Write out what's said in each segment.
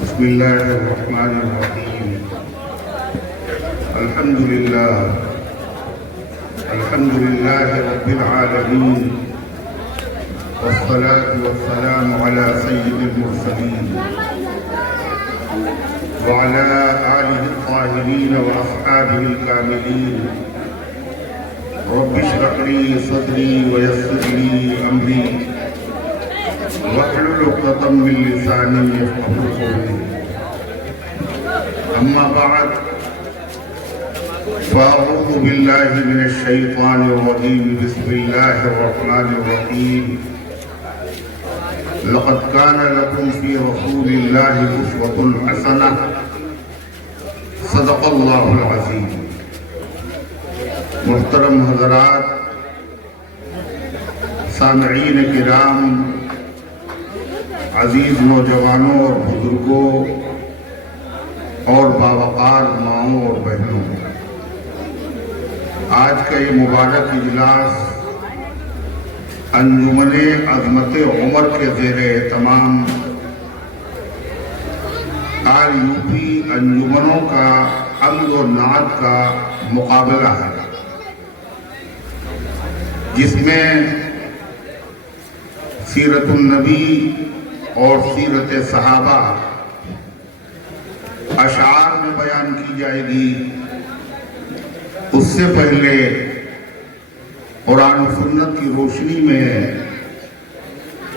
بسم اللہ الرحمن الرحیم الحمد للہ رب العالمین والصلاة والسلام على سید المرسلین وعلى آلہ الطاہرین واصحابہ الکاملین رب اشرح لي صدری ویسر لي امری واحلل عقدۃ من لسانی یفقهوا قولی اما بعد فاعوذ باللہ من الشیطان الرجیم بسم اللہ الرحمن الرحیم لقد كان لكم في رسول الله أسوة حسنة صدق اللہ العظیم۔ محترم حضرات، سامعین کرام، عزیز نوجوانوں اور بزرگوں اور باوقار ماؤں اور بہنوں، آج کا یہ مبارک اجلاس انجمن عظمت عمر کے زیر اہتمام آل یو پی انجمنوں کا حمد و نعت کا مقابلہ ہے، جس میں سیرت النبی اور سیرت صحابہ اشعار میں بیان کی جائے گی۔ اس سے پہلے قرآن و سنت کی روشنی میں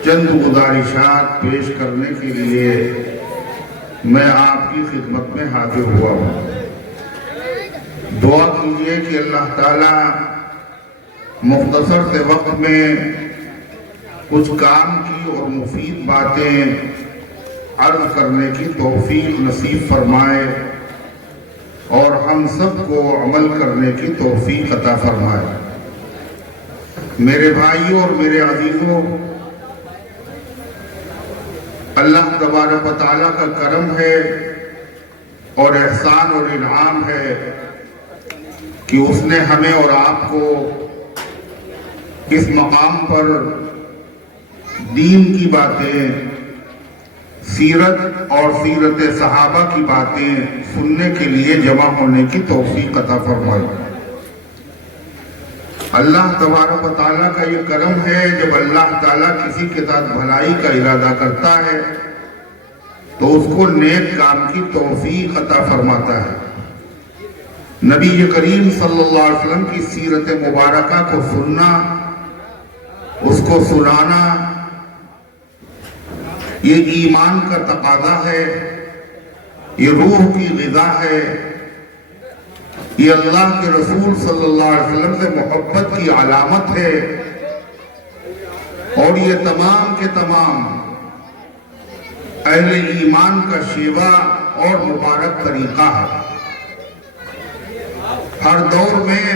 چند گزارشات پیش کرنے کے لیے میں آپ کی خدمت میں حاضر ہوا ہوں۔ دعا کیجئے کہ اللہ تعالیٰ مختصر سے وقت میں کچھ کام کی اور مفید باتیں عرض کرنے کی توفیق نصیب فرمائے اور ہم سب کو عمل کرنے کی توفیق عطا فرمائے۔ میرے بھائیوں اور میرے عزیزوں، اللہ تبارک و تعالیٰ کا کرم ہے اور احسان اور انعام ہے کہ اس نے ہمیں اور آپ کو اس مقام پر دین کی باتیں، سیرت اور سیرت صحابہ کی باتیں سننے کے لیے جمع ہونے کی توفیق عطا فرمائے۔ اللہ تبارک و تعالیٰ کا یہ کرم ہے، جب اللہ تعالیٰ کسی کے ساتھ بھلائی کا ارادہ کرتا ہے تو اس کو نیک کام کی توفیق عطا فرماتا ہے۔ نبی کریم صلی اللہ علیہ وسلم کی سیرت مبارکہ کو سننا، اس کو سنانا، یہ ایمان کا تقاضا ہے، یہ روح کی غذا ہے، یہ اللہ کے رسول صلی اللہ علیہ وسلم سے محبت کی علامت ہے، اور یہ تمام کے تمام اہل ایمان کا شیوا اور مبارک طریقہ ہے۔ ہر دور میں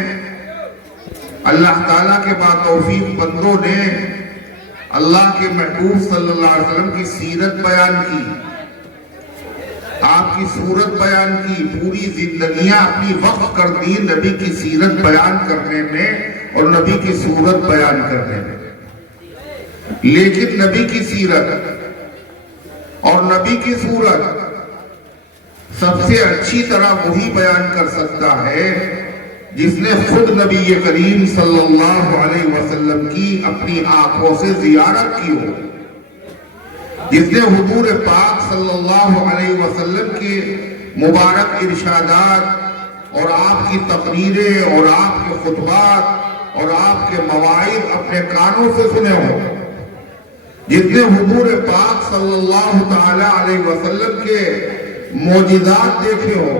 اللہ تعالیٰ کے باتوفیق بندوں نے اللہ کے محبوب صلی اللہ علیہ وسلم کی سیرت بیان کی، آپ کی صورت بیان کی، پوری زندگیاں اپنی وقف کر دی نبی کی سیرت بیان کرنے میں اور نبی کی صورت بیان کرنے میں۔ لیکن نبی کی سیرت اور نبی کی صورت سب سے اچھی طرح وہی بیان کر سکتا ہے جس نے خود نبی کریم صلی اللہ علیہ وسلم کی اپنی آنکھوں سے زیارت کی ہو، جس نے حضور پاک صلی اللہ علیہ وسلم کے مبارک ارشادات اور آپ کی تقریریں اور آپ کے خطبات اور آپ کے مواعظ اپنے کانوں سے سنے ہو، جس نے حضور پاک صلی اللہ تعالی علیہ وسلم کے معجزات دیکھے ہو،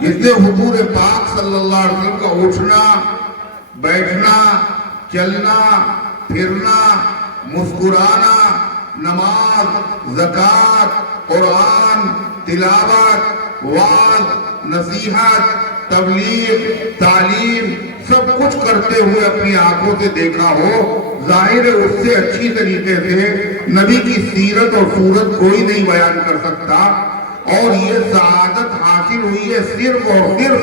جس نے حضور پاک صلی اللہ علیہ وسلم کا اٹھنا، بیٹھنا، چلنا، پھرنا، مسکرانا، نماز، زکوٰۃ، قرآن، تلاوت، وعظ، نصیحت، تبلیغ، تعلیم سب کچھ کرتے ہوئے اپنی آنکھوں سے دیکھا ہو، ظاہر ہے اس سے اچھی طریقے سے نبی کی سیرت اور صورت کوئی نہیں بیان کر سکتا، اور یہ سعادت حاصل ہوئی ہے صرف اور صرف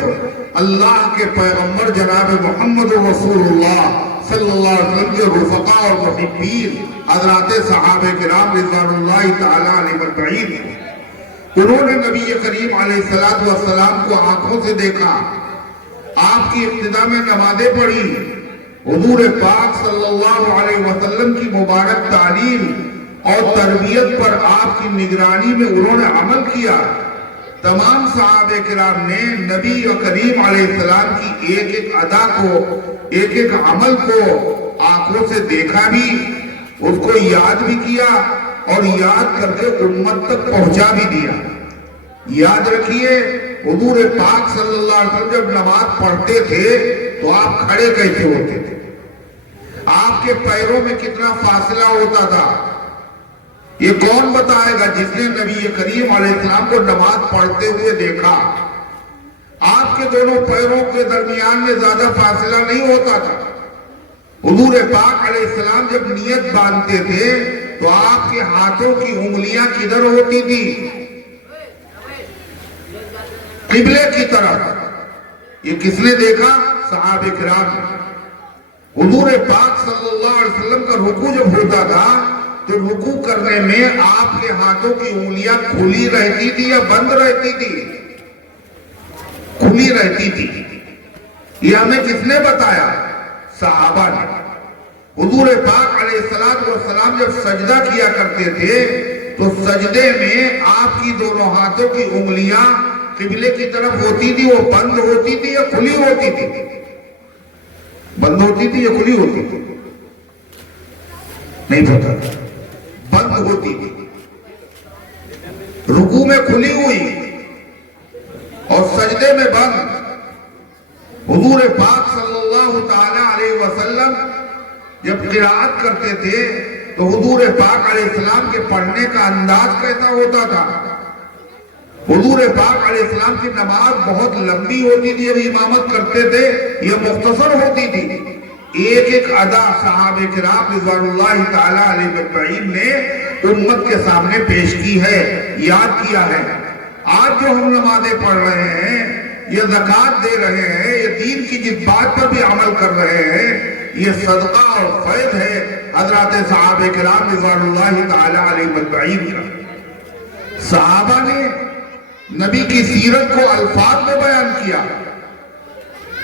اللہ کے پیغمبر جناب محمد رسول اللہ صلی اللہ علیہ وسلم کے رفقا اور محبین حضرات صحابہ کرام رضوان اللہ تعالی علیہ مجمعین، انہوں نے نبی کریم علیہ السلام کو آنکھوں سے دیکھا، آپ کی ابتدا میں نمازیں پڑھی، حضور پاک صلی اللہ علیہ وسلم کی مبارک تعلیم اور تربیت پر آپ کی نگرانی میں انہوں نے عمل کیا۔ تمام صحابہ کرام نے نبی کریم علیہ السلام کی ایک ایک ادا کو، ایک ایک عمل کو آنکھوں سے دیکھا بھی، اس کو یاد بھی کیا اور یاد کر کے امت تک پہنچا بھی دیا۔ یاد رکھیے حضور پاک صلی اللہ علیہ وسلم جب نماز پڑھتے تھے تو آپ کھڑے کیسے ہوتے تھے؟ آپ کے پیروں میں کتنا فاصلہ ہوتا تھا؟ یہ کون بتائے گا جس نے نبی کریم علیہ السلام کو نماز پڑھتے ہوئے دیکھا؟ آپ کے دونوں پیروں کے درمیان میں زیادہ فاصلہ نہیں ہوتا تھا۔ حضور پاک علیہ السلام جب نیت باندھتے تھے تو آپ کے ہاتھوں کی انگلیاں کدھر ہوتی تھی؟ قبلے کی طرف۔ یہ کس نے دیکھا؟ صحابہ کرام۔ حضور پاک صلی اللہ علیہ وسلم کا رکوع جب ہوتا تھا تو رکوع کرنے میں آپ کے ہاتھوں کی انگلیاں کھلی رہتی تھی یا بند رہتی تھی؟ کھلی رہتی تھی۔ یہ ہمیں کس نے بتایا؟ صحابہ نے۔ حضور پاک علیہ السلام جب سجدہ کیا کرتے تھے تو سجدے میں آپ کی دونوں ہاتھوں کی انگلیاں قبلے کی طرف ہوتی تھی، وہ بند ہوتی تھی یا کھلی ہوتی تھی؟ بند ہوتی تھی یا کھلی ہوتی تھی؟ نہیں پتا، بند ہوتی تھی۔ رکوع میں کھلی ہوئی اور سجدے میں بند۔ حضور پاک صلی اللہ تعالی علیہ وسلم جب قرآت کرتے تھے تو حضور پاک علیہ السلام کے پڑھنے کا انداز کیسا ہوتا تھا؟ حضور پاک علیہ السلام کی نماز بہت لمبی ہوتی تھی جب امامت کرتے تھے، یہ مختصر ہوتی تھی۔ ایک ایک ادا صحابہ کرام رضوان اللہ تعالی علیہ مجمعین نے امت کے سامنے پیش کی ہے، یاد کیا ہے۔ آج جو ہم نمازیں پڑھ رہے ہیں، یہ زکوٰۃ دے رہے ہیں، یہ دین کی جس بات پر بھی عمل کر رہے ہیں، یہ صدقہ اور فیض ہے حضرات صحابہ کرام رضوان اللہ تعالی علیہ مجمعین کا۔ صحابہ نے نبی کی سیرت کو الفاظ میں بیان کیا،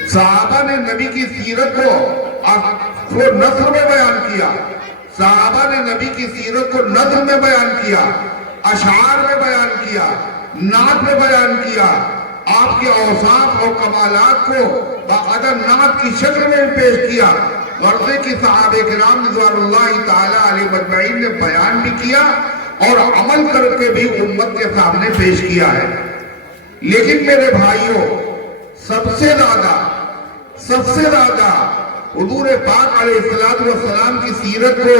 صحابہ نے نبی کی سیرت کو نثر میں بیان کیا، صحابہ نے نبی کی سیرت کو نظم میں بیان کیا، اشعار میں بیان کیا، نعت میں بیان کیا، آپ کے اوصاف اور کمالات کو باقاعدہ نعت کی شکل میں پیش کیا۔ غرضے کی صحابہ کرام رضوان اللہ تعالی علیہ مجمعین نے بیان بھی کیا اور عمل کر کے بھی امت کے سامنے پیش کیا ہے۔ لیکن میرے بھائیوں، سب سے زیادہ حضور پاک علیہ السلام کی سیرت کو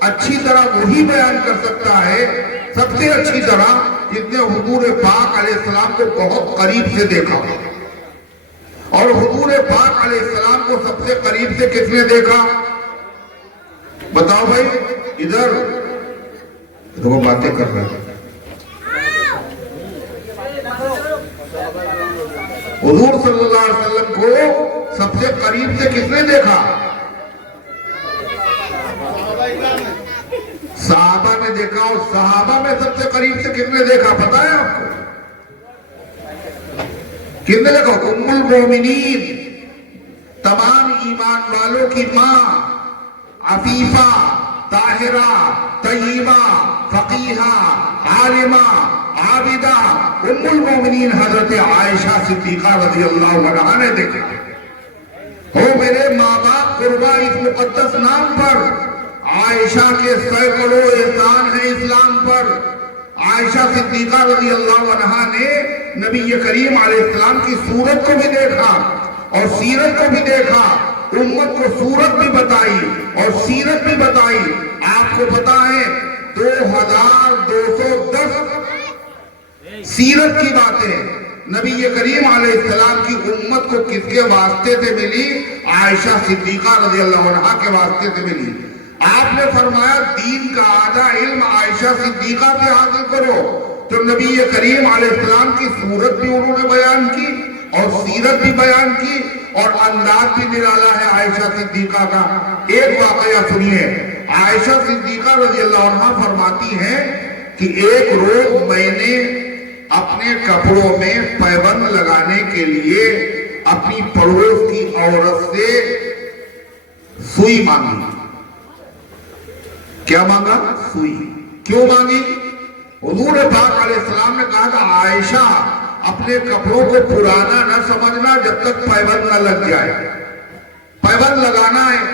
اچھی طرح وہی بیان کر سکتا ہے، سب سے اچھی طرح، جس نے حضور پاک علیہ السلام کو بہت قریب سے دیکھا۔ اور حضور پاک علیہ السلام کو سب سے قریب سے کس نے دیکھا؟ بتاؤ بھائی، ادھر وہ باتیں کر رہے ہیں۔ حضور صلی اللہ علیہ وسلم کو سب سے قریب سے کس نے دیکھا؟ صحابہ نے دیکھا۔ اور صحابہ میں سب سے قریب سے کس نے دیکھا پتا ہے آپ کو؟ کس نے دیکھا؟ ام المومنین، تمام ایمان والوں کی ماں، عفیفہ، طاہرہ، طیبہ، فقیہہ، عالمہ، عابدہ، ام المومنین حضرت عائشہ صدیقہ رضی اللہ عنہا نے دیکھا۔ ہو میرے ماں باپ قربا اس مقدس نام پر، عائشہ کے سینکڑوں احسان ہیں اسلام پر۔ عائشہ صدیقہ رضی اللہ عنہا نے نبی کریم علیہ السلام کی صورت کو بھی دیکھا اور سیرت کو بھی دیکھا، امت کو صورت بھی بتائی اور سیرت بھی بتائی۔ آپ کو پتا ہے 2210 سیرت کی باتیں نبی کریم علیہ السلام کی امت کو کس کے واسطے سے ملی؟ عائشہ صدیقہ رضی اللہ عنہا کے واسطے سے ملی۔ آپ نے فرمایا دین کا آدھا علم عائشہ صدیقہ سے حاصل کرو، تو نبی کریم علیہ السلام کی صورت بھی انہوں نے بیان کی اور سیرت بھی بیان کی اور انداز بھی نرالا ہے عائشہ صدیقہ کا۔ ایک واقعہ سنیے، عائشہ صدیقہ رضی اللہ عنہ فرماتی ہیں کہ ایک روز میں نے اپنے کپڑوں میں پیبند لگانے کے لیے اپنی پڑوس کی عورت سے سوئی مانگی۔ کیا مانگا؟ سوئی۔ کیوں مانگی؟ حضور پاک علیہ السلام نے کہا کہ عائشہ اپنے کپڑوں کو پرانا نہ سمجھنا جب تک پیبند نہ لگ جائے، پیبند لگانا ہے۔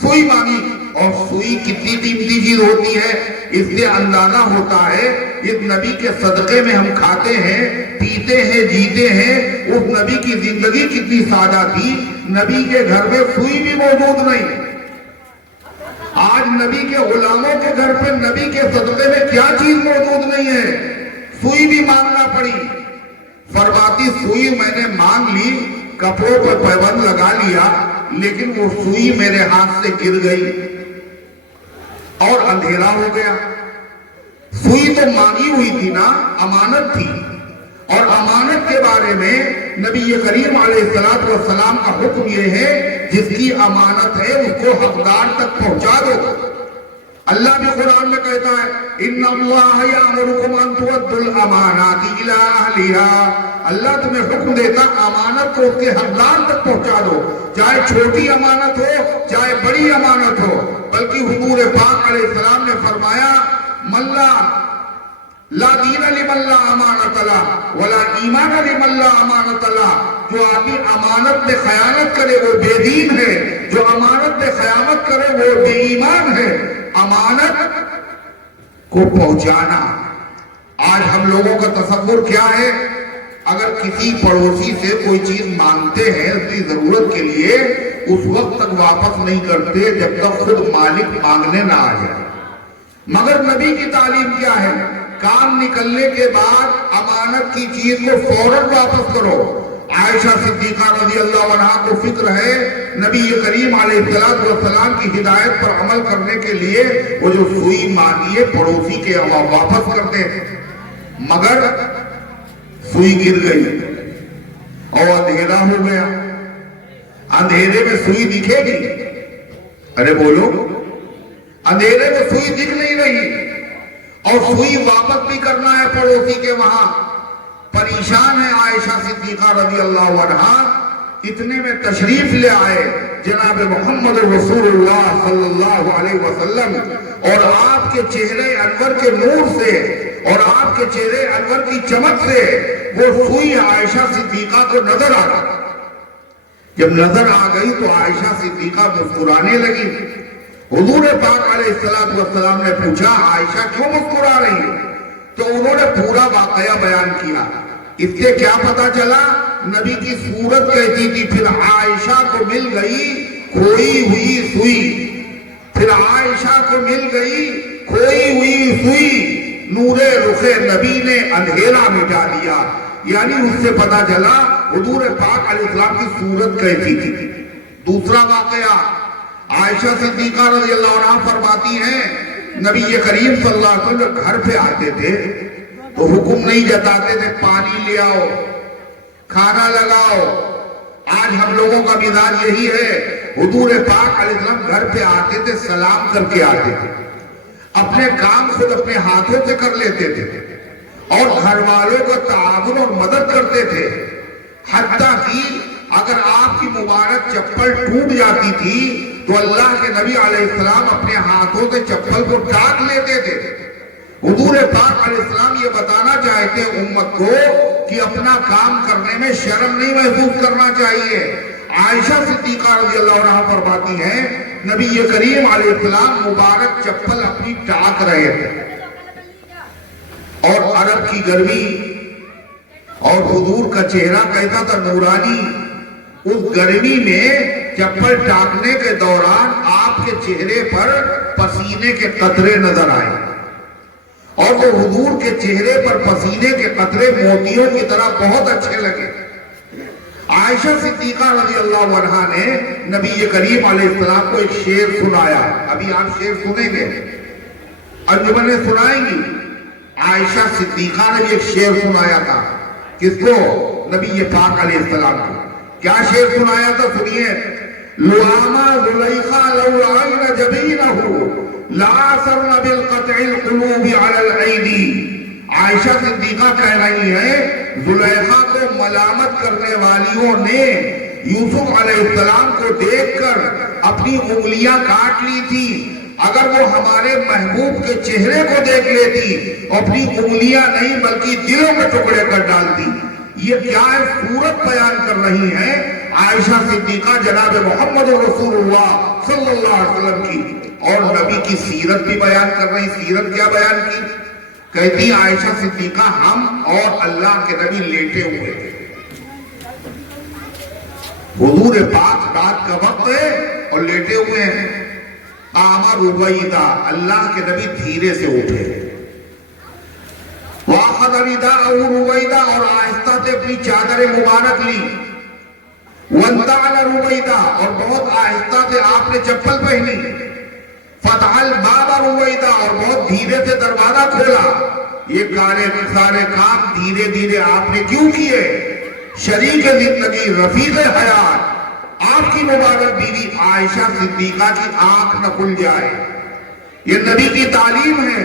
سوئی مانگی، اور سوئی کتنی قیمتی چیز ہوتی ہے اس سے اندازہ ہوتا ہے اس نبی کے صدقے میں ہم کھاتے ہیں، پیتے ہیں، جیتے ہیں۔ اس نبی کی زندگی کتنی سادہ تھی، نبی کے گھر میں سوئی بھی موجود نہیں۔ آج نبی کے غلاموں کے گھر پہ نبی کے صدقے میں کیا چیز موجود نہیں ہے، سوئی بھی مانگنا پڑی۔ فرماتی سوئی میں نے مانگ لی، کپڑوں پر پیبند لگا لیا، لیکن وہ سوئی میرے ہاتھ سے گر گئی اور اندھیرا ہو گیا۔ سوئی تو مانگی ہوئی تھی نا، امانت تھی، اور امانت کے بارے میں نبی کریم علیہ السلام کا حکم یہ ہے جس کی امانت ہے اس کو حقدار تک پہنچا دو۔ اللہ بھی قرآن میں کہتا ہے ان اللہ یامرکم ان تؤدوا الامانات الی اہلھا، اللہ تمہیں حکم دیتا امانت کو اس کے حقدار تک پہنچا دو، چاہے چھوٹی امانت ہو چاہے بڑی امانت ہو۔ بلکہ حضور پاک علیہ السلام نے فرمایا لا دین لمن لا امانت لہ ولا ایمان لمن لا امانت لہ، جو آدمی امانت میں خیانت کرے وہ بے دین ہے، جو امانت میں خیانت کرے وہ بے ایمان ہے۔ امانت کو پہنچانا، آج ہم لوگوں کا تصور کیا ہے، اگر کسی پڑوسی سے کوئی چیز مانگتے ہیں اس کی ضرورت کے لیے، اس وقت تک واپس نہیں کرتے جب تک خود مالک مانگنے نہ آ جائے۔ مگر نبی کی تعلیم کیا ہے؟ کام نکلنے کے بعد امانت کی چیز کو فوراً واپس کرو۔ عائشہ صدیقہ رضی اللہ عنہ کو فکر ہے نبی کریم علیہ السلام کی ہدایت پر عمل کرنے کے لیے وہ جو سوئی مانگی ہے پڑوسی کے واپس کرتے، مگر سوئی گر گئی اور اندھیرا ہو گیا۔ اندھیرے میں سوئی دکھے گی؟ ارے بولو، اندھیرے میں سوئی دکھ نہیں رہی، اور سوئی واپس بھی کرنا ہے پڑوسی کے وہاں۔ پریشان ہے عائشہ صدیقہ رضی اللہ عنہ، اتنے میں تشریف لے آئے جناب محمد رسول اللہ صلی اللہ علیہ وسلم، اور آپ کے چہرے انور کے نور سے اور آپ کے چہرے انور کی چمک سے وہ سوئی عائشہ صدیقہ کو نظر آ گئی۔ جب نظر آ گئی تو عائشہ صدیقہ مسکرانے لگی۔ حضور پاک علیہ السلام نے پوچھا عائشہ کیوں مسکرا رہی ہے؟ تو انہوں نے پورا واقعہ بیان کیا۔ اس سے کیا پتا چلا؟ نبی کی صورت کیسی تھی۔ پھر عائشہ کو مل گئی کھوئی ہوئی سوئی، پھر عائشہ کو مل گئی کھوئی ہوئی سوئی، نور رخ نبی نے اندھیرا مٹا دیا۔ یعنی اس سے پتا چلا حضور پاک علیہ السلام کی صورت کیسی تھی۔ دوسرا واقعہ، عائشہ صدیقہ رضی اللہ عنہ فرماتی ہیں نبی کریم صلی اللہ علیہ وسلم گھر پہ آتے تھے تو حکم نہیں جتاتے تھے پانی لے آؤ، کھانا لگاؤ۔ آج ہم لوگوں کا مزاج یہی ہے، حضور پاک علیہ السلام گھر پہ آتے تھے سلام کر کے آتے تھے، اپنے کام خود اپنے ہاتھوں سے کر لیتے تھے، اور گھر والوں کا تعاون اور مدد کرتے تھے۔ حتیٰ کہ اگر آپ کی مبارک چپل ٹوٹ جاتی تھی تو اللہ کے نبی علیہ السلام اپنے ہاتھوں سے چپل کو ٹاک لیتے تھے۔ حضور پاک علیہ السلام یہ بتانا چاہتے امت کو کہ اپنا کام کرنے میں شرم نہیں محسوس کرنا چاہیے۔ عائشہ صدیقہ رضی اللہ عنہ فرماتی ہیں نبی کریم علیہ السلام مبارک چپل اپنی ٹاک رہے تھے، اور عرب کی گرمی اور حضور کا چہرہ کیسا تھا نورانی، اس گرمی میں چپل ٹاکنے کے دوران آپ کے چہرے پر پسینے کے قطرے نظر آئے، اور وہ حضور کے چہرے پر پسینے کے قطرے موتیوں کی طرح بہت اچھے لگے۔ عائشہ صدیقہ رضی اللہ عنہ نے نبی کریم علیہ السلام کو ایک شعر سنایا، ابھی آپ شعر سنیں گے، انجمنیں سنائیں گی۔ عائشہ صدیقہ نے ایک شعر سنایا تھا، کس کو؟ نبی پاک علیہ السلام کو. کیا شعر سنایا تھا؟ سنیے. لعامہ زلیخا لو رأین جبینہ لآثرن بالقطع القلوب علی الایدی. عائشہ صدیقہ کہہ رہی ہے زلیخا کو ملامت کرنے والیوں نے یوسف علیہ السلام کو دیکھ کر اپنی انگلیاں کاٹ لی تھی. اگر وہ ہمارے محبوب کے چہرے کو دیکھ لیتی اپنی انگلیاں نہیں بلکہ دلوں کے ٹکڑے کر ڈالتی. یہ کیا ہے؟ صورت بیان کر رہی ہے عائشہ صدیقہ جناب محمد رسول اللہ صلی اللہ علیہ وسلم کی، اور نبی کی سیرت بھی بیان کر رہی. سیرت کیا بیان کی؟ کہتی عائشہ صدیقہ ہم اور اللہ کے نبی لیٹے ہوئے تھے. حضور پاک رات کا وقت ہے اور لیٹے ہوئے ہیں. قام رویدہ، اللہ کے نبی دھیرے سے اٹھے. واخذ رداءہ رویدہ، اور آہستہ سے اپنی چادر مبارک لی. وانتعل رویدہ، اور بہت آہستہ سے آپ نے چپل پہنی. فتح الباب رویدہ، اور بہت دھیرے سے دروازہ کھولا. یہ سارے کام دھیرے دھیرے آپ نے کیوں کیے؟ شریک زندگی، رفیق حیات آپ کی مبارک بیوی عائشہ صدیقہ کی آنکھ نہ کھل جائے. یہ نبی کی تعلیم ہے.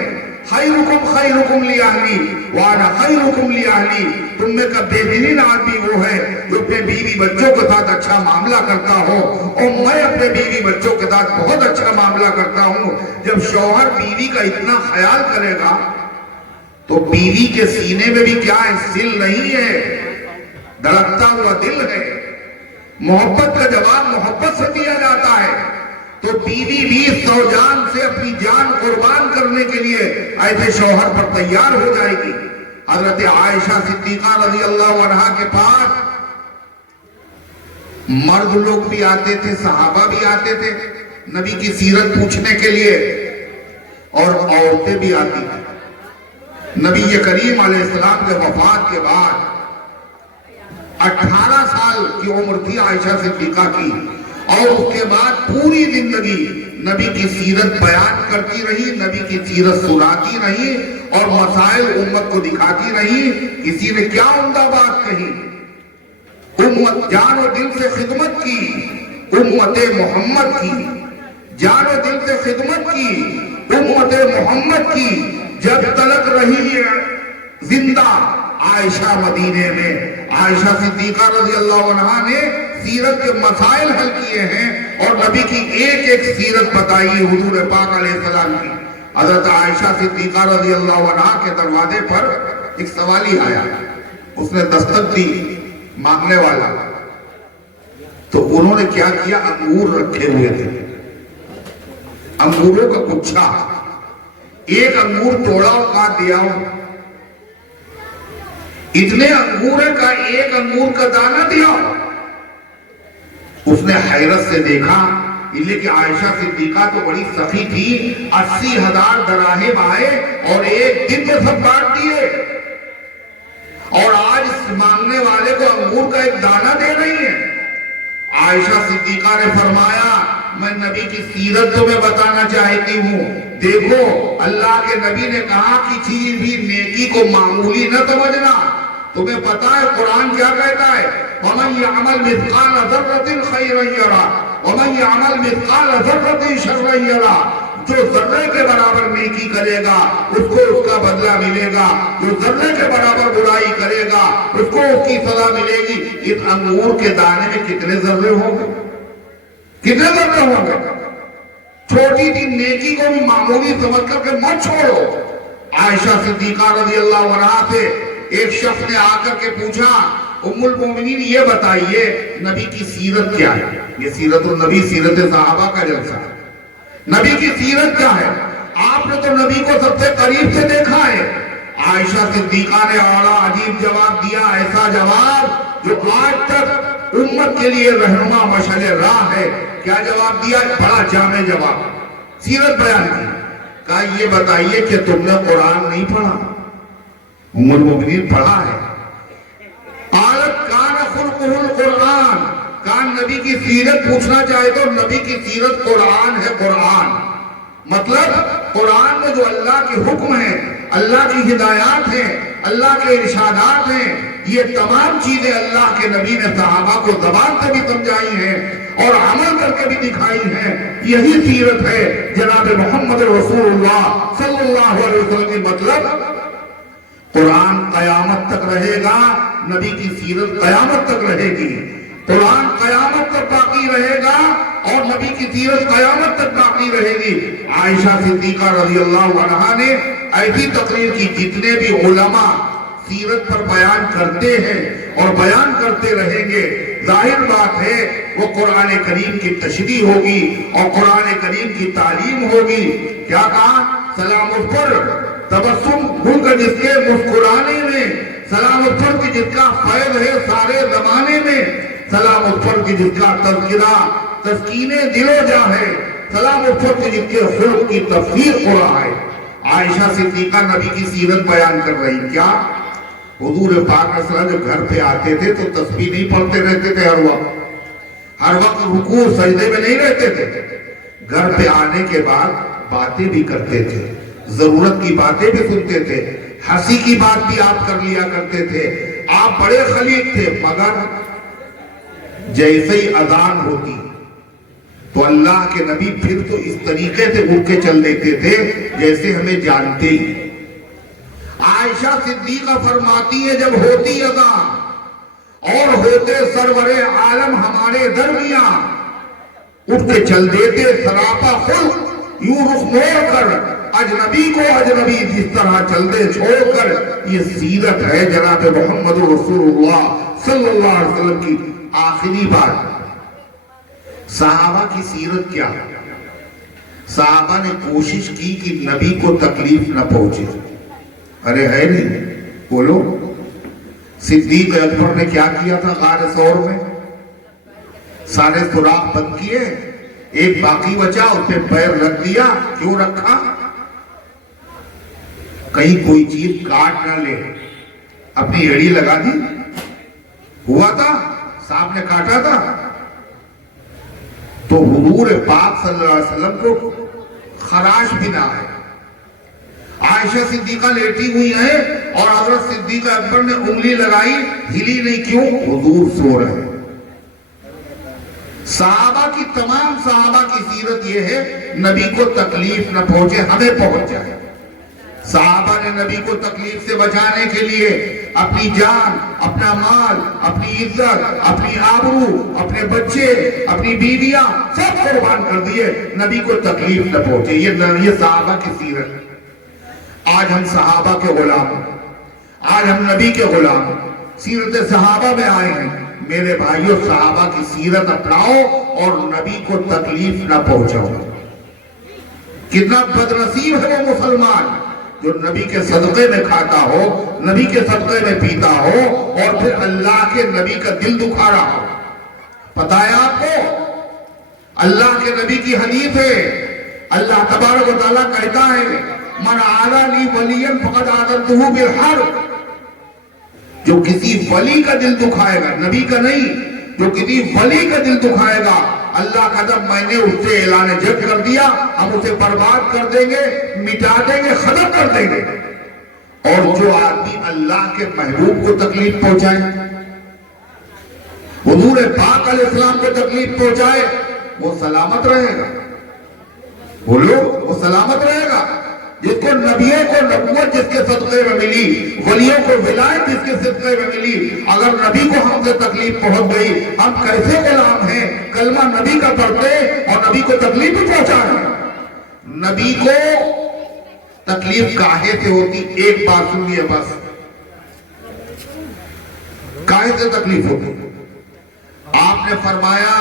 خیرکم خیرکم لأہلی وانا خیرکم لأہلی. تم میں کا بہترین آدمی وہ ہے جو اپنے بیوی بچوں کے ساتھ اچھا معاملہ کرتا ہو، اور میں اپنے بیوی بچوں کے ساتھ بہت اچھا معاملہ کرتا ہوں. جب شوہر بیوی کا اتنا خیال کرے گا تو بیوی کے سینے میں بھی کیا ہے؟ دل نہیں ہے، دھڑکتا ہوا دل ہے. محبت کا جواب محبت سے دیا جاتا ہے. تو بیوی بھی سوجان سے اپنی جان قربان کرنے کے لیے ایسے شوہر پر تیار ہو جائے گی. حضرت عائشہ صدیقہ رضی اللہ عنہا کے پاس مرد لوگ بھی آتے تھے، صحابہ بھی آتے تھے نبی کی سیرت پوچھنے کے لیے، اور عورتیں بھی آتی تھیں. نبی کریم علیہ السلام کے وفات کے بعد 18 سال کی عمر تھی عائشہ صدیقہ کی، اور اس کے بعد پوری زندگی نبی کی سیرت بیان کرتی رہی، نبی کی سیرت سناتی رہی اور مسائل امت کو دکھاتی رہی. کسی نے کیا عمدہ بات کہی؟ امت جان و دل سے خدمت کی، امت محمد کی جان و دل سے خدمت کی، امت محمد کی جب تلک رہی ہے زندہ عائشہ مدینے میں. عائشہ صدیقہ رضی اللہ عنہا نے سیرت کے مسائل حل کیے ہیں اور نبی کی ایک ایک سیرت بتائی حضور پاک علیہ السلام کی. حضرت عائشہ صدیقہ رضی اللہ عنہا کے دروازے پر ایک سوالی آیا. اس نے دستک دی مانگنے والا، تو انہوں نے کیا کیا؟ انگور رکھے ہوئے تھے، انگوروں کا گچھا. ایک انگور توڑا اور کاٹ دیا. اتنے انگور کا ایک انگور کا دانہ دیا. اس نے حیرت سے دیکھا، لیکن عائشہ صدیقہ تو بڑی سخی تھی. 80,000 دراہم آئے اور ایک دن میں سب کاٹ دیے، اور آج اس مانگنے والے کو انگور کا ایک دانہ دے رہی ہے. عائشہ صدیقہ نے فرمایا میں نبی کی سیرت تمہیں بتانا چاہتی ہوں. دیکھو اللہ کے نبی نے کہا کہ چیز بھی نیکی کو معمولی نہ سمجھنا. تمہیں پتا ہے قرآن کیا کہتا ہے؟ وَمَنْ يَعْمَلْ مِثْقَالَ ذَرَّةٍ خَيْرًا يَرَهُ وَمَنْ يَعْمَلْ مِثْقَالَ ذَرَّةٍ شَرًّا يَرَهُ. جو ذرے کے برابر نیکی کرے گا اس کو اس کا بدلہ ملے گا، جو ذرے کے برابر برائی کرے گا اس کو اس کی سزا ملے گی. اس انگور کے دانے میں کتنے ذرے ہوں گے؟ کتنے ذرے ہوں گے؟ چھوٹی سی نیکی کو بھی معمولی سمجھ کر کے مت چھوڑو. عائشہ صدیقہ رضی اللہ عنہا سے ایک شخص نے آ کر کے پوچھا ام المومنین یہ بتائیے نبی کی سیرت کیا ہے؟ یہ سیرت النبی، سیرت صحابہ کا جلسہ ہے. نبی کی سیرت کیا ہے؟ آپ نے تو نبی کو سب سے قریب سے دیکھا ہے. عائشہ صدیقہ نے بڑا عجیب جواب دیا، ایسا جواب جو آج تک امت کے لیے رہنما مشعل راہ ہے. کیا جواب دیا؟ بڑا جامع جواب، سیرت بیان کی. کہا یہ بتائیے کہ تم نے قرآن نہیں پڑھا؟ ام المؤمنین پڑھا ہے. قالت کان خلقہ القرآن. کان نبی کی سیرت پوچھنا چاہے تو نبی کی سیرت قرآن ہے. قرآن مطلب قرآن میں جو اللہ کے حکم ہیں، اللہ کی ہدایات ہیں، اللہ کے ارشادات ہیں، یہ تمام چیزیں اللہ کے نبی نے صحابہ کو زبان سے بھی سمجھائی ہیں اور عمل کر کے بھی دکھائی ہیں. یہی سیرت ہے جناب محمد رسول اللہ صلی اللہ علیہ وسلم کی. مطلب قرآن قیامت تک رہے گا, نبی کی سیرت قیامت تک رہے گی. قرآن قیامت تک باقی رہے گا اور نبی کی سیرت قیامت تک باقی رہے گی. عائشہ صدیقہ رضی اللہ عنہا نے ایسی تقریر کی, جتنے بھی علماء سیرت پر بیان کرتے ہیں اور بیان کرتے رہیں گے, ظاہر بات ہے وہ قرآن کریم کی تشریح ہوگی اور قرآن کریم کی تعلیم ہوگی. کیا کہا؟ سلام اس پر تبسم ہوں گا جس کے مسکرانے میں, سلام اس پر کی جس کا فیض ہے سارے زمانے میں, سلام اس پر کی جس کا تذکرہ تسکین دل و جاں ہے, سلام اس پر کی جس کے خلق کی تفسیر ہو رہا ہے. عائشہ صدیقہ نبی کی سیرت بیان کر رہی. کیا حضور پاک علیہ السلام جب گھر پہ آتے تھے تو تسبیح نہیں پڑھتے رہتے تھے, ہر وقت رکوع سجدے میں نہیں رہتے تھے. گھر پہ آنے کے بعد باتیں بھی کرتے تھے, ضرورت کی باتیں بھی سنتے تھے, ہنسی کی بات بھی آپ کر لیا کرتے تھے. آپ بڑے خلیق تھے, مگر جیسے ہی اذان ہوتی تو اللہ کے نبی پھر تو اس طریقے سے اٹھ کے چل دیتے تھے جیسے ہمیں جانتے ہی. عائشہ صدیقہ فرماتی ہے جب ہوتی اذان اور ہوتے سرور عالم ہمارے درمیان, اٹھ کے چل دیتے سراپا خلق, یوں رخ موڑ کر اجنبی کو اجنبی جس طرح چل دے چھوڑ کر. یہ سیرت ہے جناب محمد رسول اللہ صلی اللہ علیہ وسلم کی. آخری بات, صحابہ کی سیرت کیا ہے؟ صحابہ نے کوشش کی کہ نبی کو تکلیف نہ پہنچے. ارے ہے نہیں, بولو. صدیق اکبر نے کیا کیا تھا غار ثور میں؟ سارے سوراخ بند کیے, ایک باقی بچا, اس پہ پیر رکھ دیا. کیوں رکھا؟ کہیں کوئی چیز کاٹ نہ لے. اپنی ایڑی لگا دی, ہوا تھا سانپ نے کاٹا تھا تو حضور پاک صلی اللہ علیہ وسلم کو خراش بھی نہ آئے. عائشہ صدیقہ لیٹی ہوئی ہے اور حضرت صدیق اکبر نے انگلی لگائی, ہلی نہیں. کیوں؟ حضور سو رہے ہیں. صحابہ کی, تمام صحابہ کی سیرت یہ ہے نبی کو تکلیف نہ پہنچے, ہمیں پہنچ جائے. صحابہ نے نبی کو تکلیف سے بچانے کے لیے اپنی جان, اپنا مال, اپنی عزت, اپنی آبرو, اپنے بچے, اپنی بیویاں سب قربان کر دیے نبی کو تکلیف نہ پہنچے. یہ صحابہ کی سیرت. آج ہم صحابہ کے غلام, آج ہم نبی کے غلام, سیرت صحابہ میں آئے ہیں. میرے بھائیوں, صحابہ کی سیرت اپناؤ اور نبی کو تکلیف نہ پہنچاؤ. کتنا بدنصیب ہے وہ مسلمان جو نبی کے صدقے میں کھاتا ہو, نبی کے صدقے میں پیتا ہو اور پھر اللہ کے نبی کا دل دکھا رہا ہو. پتہ ہے آپ کو, اللہ کے نبی کی حدیث ہے, اللہ تبارک و تعالیٰ کہتا ہے من عادی لی ولیا فقد آذنتہ بالحرب. جو کسی ولی کا دل دکھائے گا, نبی کا نہیں, جو کسی ولی کا دل دکھائے گا, اللہ کا جب میں نے اس سے اعلان جنگ کر دیا, ہم اسے برباد کر دیں گے, مٹا دیں گے, ختم کر دیں گے. اور جو آدمی اللہ کے محبوب کو تکلیف پہنچائے, حضور پاک علیہ السلام کو تکلیف پہنچائے, وہ سلامت رہے گا. بولو, وہ سلامت رہے گا. جس کو نبیوں کو نبوت جس کے صدقے میں ملی, ولیوں کو ولایت جس کے صدقے میں ملی, اگر نبی کو ہم سے تکلیف پہنچ گئی, ہم کیسے غلام ہیں؟ کلمہ نبی کا پڑھتے اور نبی کو تکلیف بھی پہنچائیں. نبی کو تکلیف کاہے سے ہوتی؟ ایک بات سنیے بس, کاہے سے تکلیف ہوتی؟ آپ نے فرمایا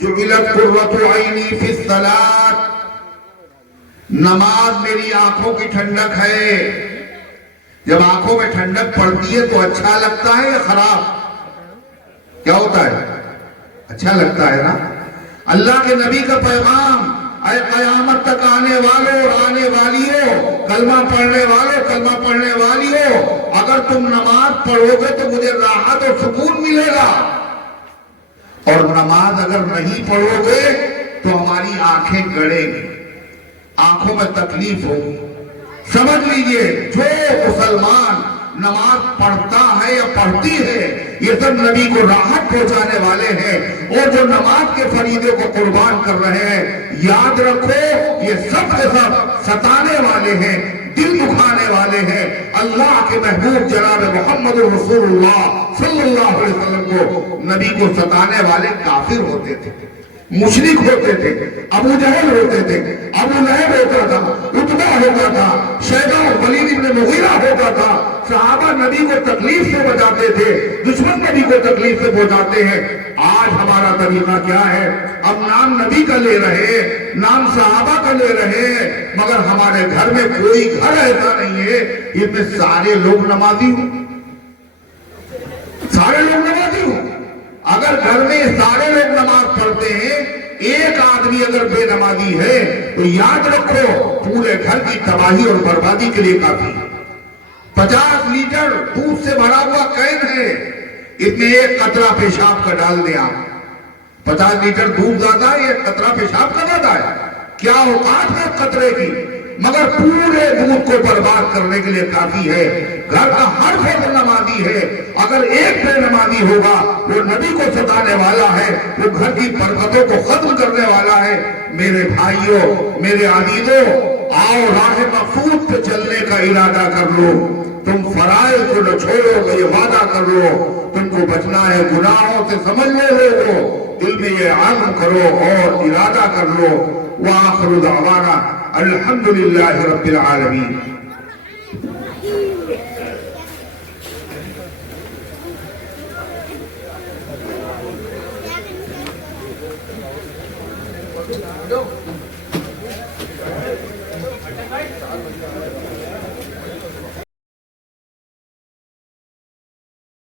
جعلت قرۃ عینی فی الصلاۃ, نماز میری آنکھوں کی ٹھنڈک ہے. جب آنکھوں میں ٹھنڈک پڑتی ہے تو اچھا لگتا ہے یا خراب؟ کیا ہوتا ہے؟ اچھا لگتا ہے نا. اللہ کے نبی کا پیغام, اے قیامت تک آنے والوں اور آنے والیوں, کلمہ پڑھنے والوں, کلمہ پڑھنے والیوں, اگر تم نماز پڑھو گے تو مجھے راحت اور سکون ملے گا, اور نماز اگر نہیں پڑھو گے تو ہماری آنکھیں گڑیں گی, آنکھوں میں تکلیف ہوگی. سمجھ لیجئے, جو مسلمان نماز پڑھتا ہے یا پڑھتی ہے، یہ سب نبی کو راحت پہنچانے والے ہیں، اور جو نماز کے فریضے کو قربان کر رہے ہیں، یاد رکھو یہ سب کے سب ستانے والے ہیں، دل دکھانے والے ہیں۔ اللہ کے محبوب جناب محمد رسول اللہ صلی اللہ علیہ وسلم کو نبی کو ستانے والے کافر ہوتے تھے، مشرک ہوتے تھے، ابو جہل ہوتے تھے، ابو لہب ہوتا تھا، عتبہ ہوتا تھا، شیبہ اور ولید بن مغیرہ ہوتا تھا۔ صحابہ نبی کو تکلیف سے بچاتے تھے، دشمن نبی کو تکلیف سے پہنچاتے ہیں۔ آج ہمارا طریقہ کیا ہے؟ اب نام نبی کا لے رہے ہیں، نام صحابہ کا لے رہے ہیں، مگر ہمارے گھر میں کوئی گھر ایسا نہیں ہے جس میں سارے لوگ نمازی ہوں، سارے لوگ نمازی ہوں۔ اگر گھر میں سارے لوگ نماز پڑھتے ہیں، ایک آدمی اگر بے نمازی ہے تو یاد رکھو پورے گھر کی تباہی اور بربادی کے لیے کافی ہے۔ 50 لیٹر دودھ سے بھرا ہوا کین ہے، اس میں ایک قطرہ پیشاب کا ڈال دیں آپ، 50 لیٹر دودھ زیادہ ہے، ایک قطرہ پیشاب کا زیادہ ہے، کیا اوقات ہے قطرے کی، مگر پورے دودھ کو برباد کرنے کے لیے کافی ہے۔ گھر کا ہر فرد نمازی ہے، اگر ایک بے نمازی ہوگا وہ نبی کو ستانے والا ہے، وہ گھر کی برکتوں کو ختم کرنے والا ہے۔ میرے بھائیوں، میرے عزیزوں، آؤ راہ مقصود پہ چلنے کا ارادہ کر لو، تم فرائض کو نہ چھوڑو گے، یہ وعدہ کر لو، تم کو بچنا ہے گناہوں سے، سمجھ لو لوگو، دل میں یہ عزم کرو اور ارادہ کر لو۔ وآخر دعوانا الحمدللہ رب العالمین۔